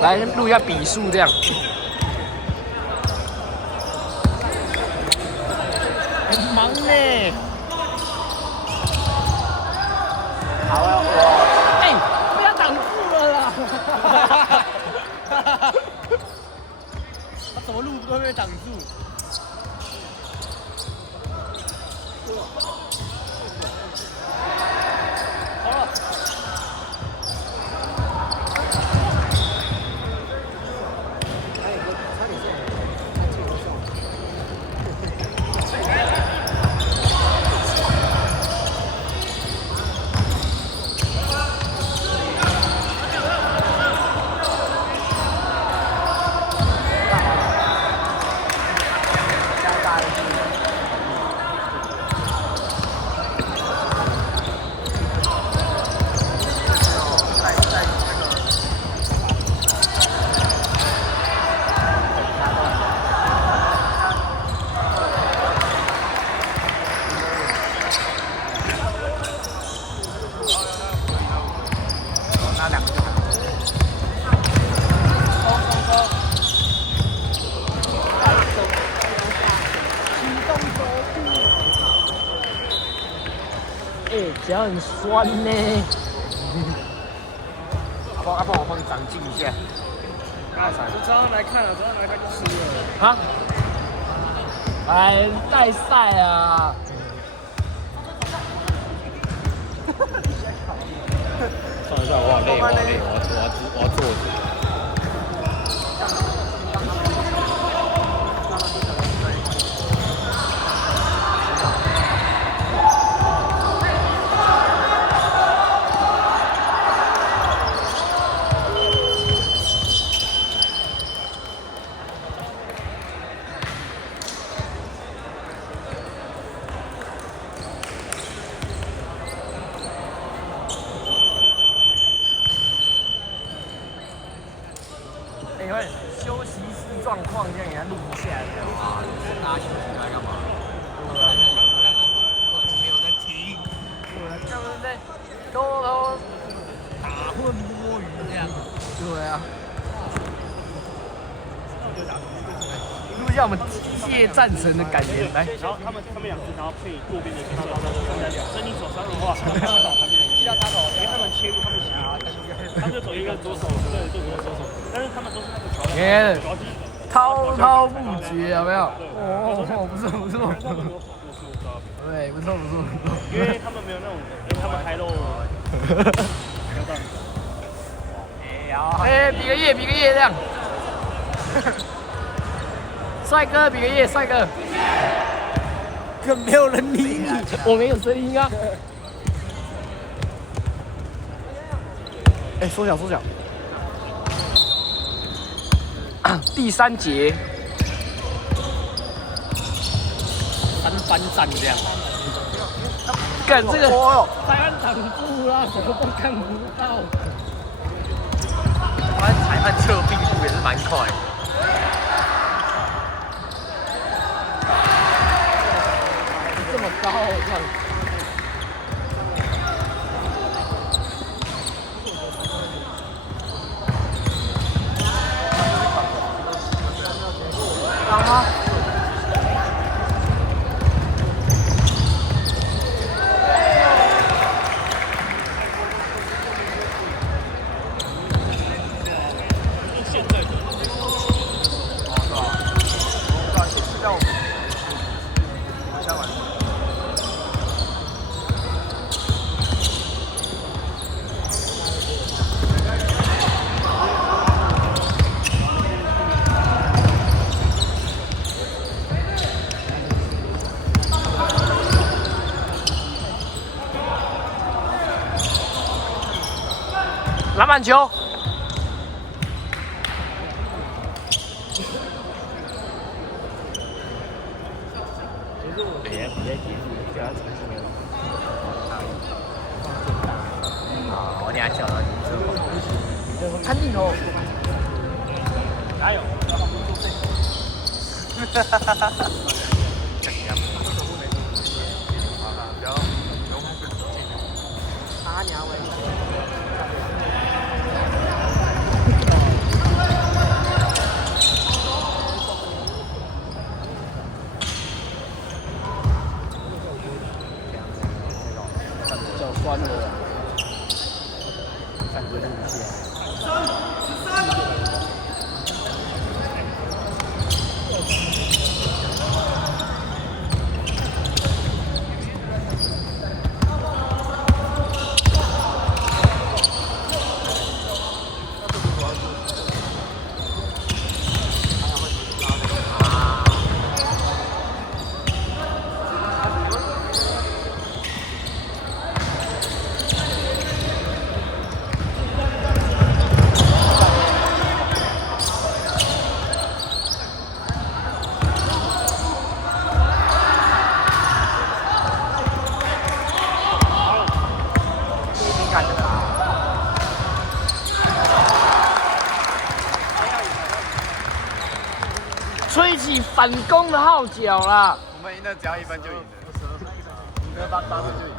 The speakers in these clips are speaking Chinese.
来录一下比数这样。很忙呢。好啊，哎，不要挡住了啦！他怎么路都会被挡住。好了。脚很酸呢。阿宝，我帮你长进一下。就早上来看了，早上来看就输了。啊？哎，代赛啊！算了算了，我好累，我要坐着。休息室状况这样给他录一下，啊，大家休息在干嘛？没有在听，他们在都打混摸鱼这样。对啊。录一下我们机械战神的感言来。然后他们两只，然后配右边的一个手，所以你手上的话，需要他手，因为他们切入他们想，他们就走一个左手，对，就左手，但是他们都是那个条。滔滔不绝，有没有？哦，不错。对，不错。因为他们没有那种，因为他们开肉。哎，比个耶这样。帅哥，比个耶，帅哥。可没有人理你，我没有声音啊。哎，缩小。第3节3番战这样。干这个，台湾挡住了，什么都看不到。台湾裁判撤并步也是蛮快。这么高这样。啊！现在的。篮板球。别结束，叫他重新来。好，我等下叫他。看镜头。加油！吹起反攻的号角啦！我们赢了，只要1分就赢了。5个8分就赢。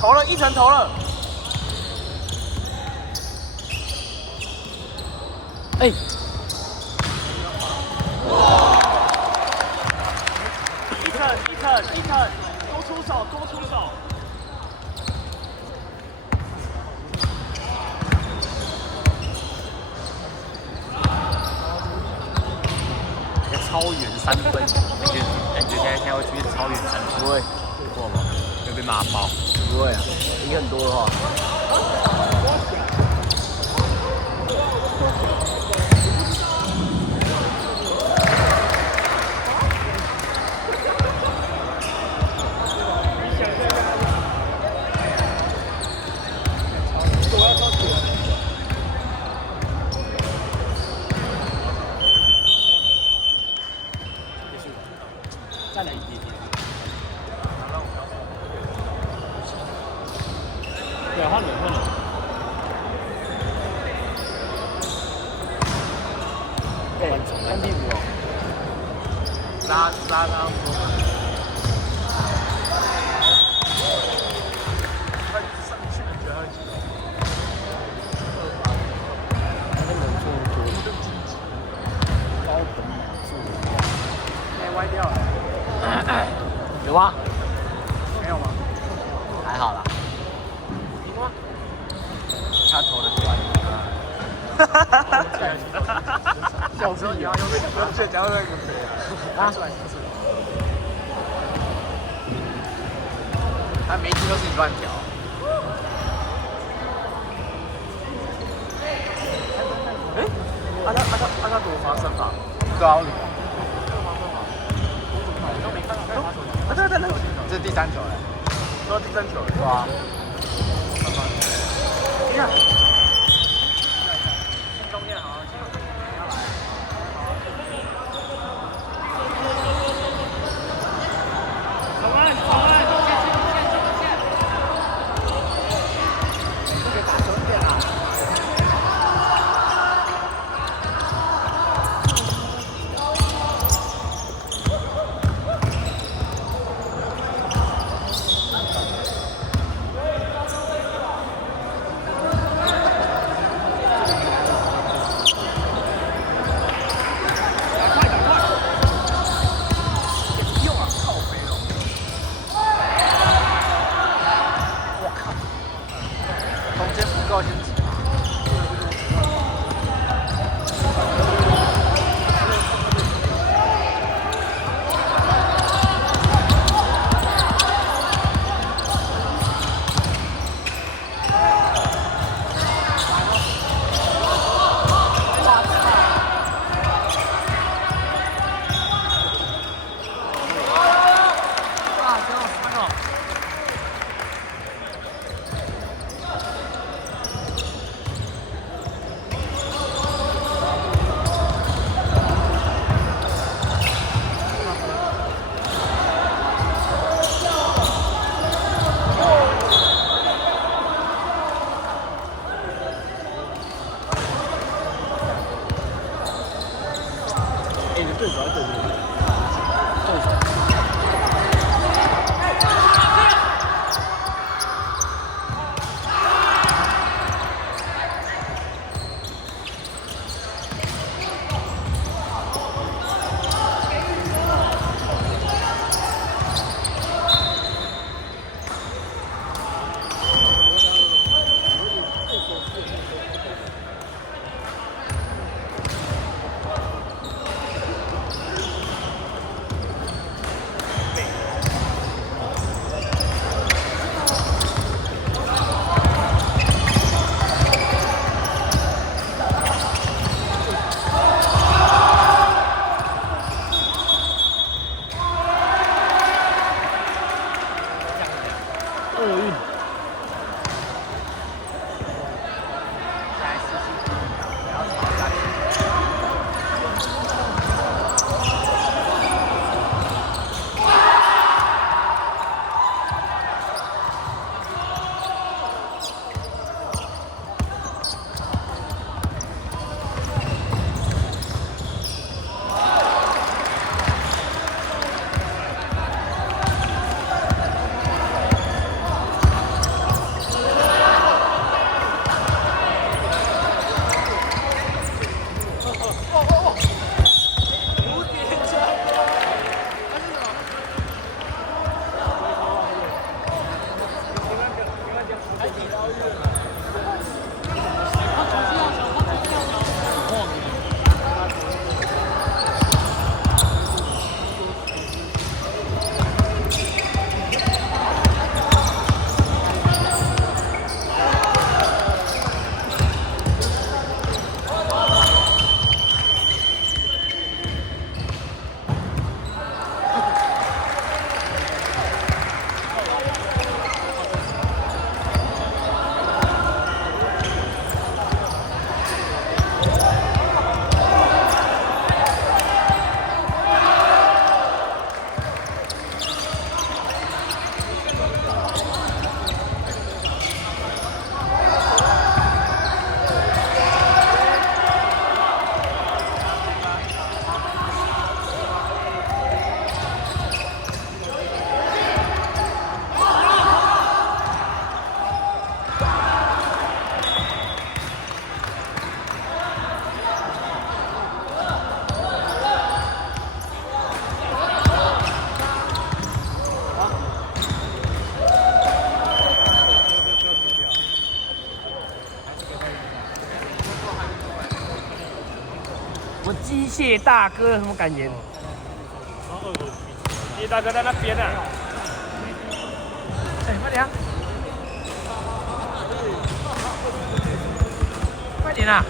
投了，一层投了。哎，一层，多出手，多出手。超远3分，感觉现在会出现超远3分。不会，过吗？会被骂爆。不会啊，赢很多的话。再来一点点。对，换人。哎，看屁股哦。拉他。歪掉了，有吗？没有吗？还好啦。他投的是歪的。笑死你啊！又讲到那个谁啊？他每一局都是你乱调。哎，他怎么发生吧？对啊，为什么？这是第3球哎，说第3球对啊。你看，中间好像对手。我机械大哥有什么感言？然后机械大哥在那边啊。哎，快点啊！快点啊！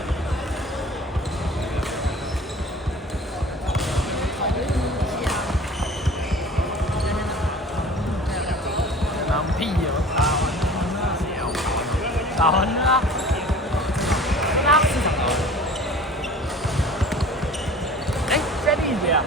放屁哦！打完了，那市场。哎，在丽姐啊。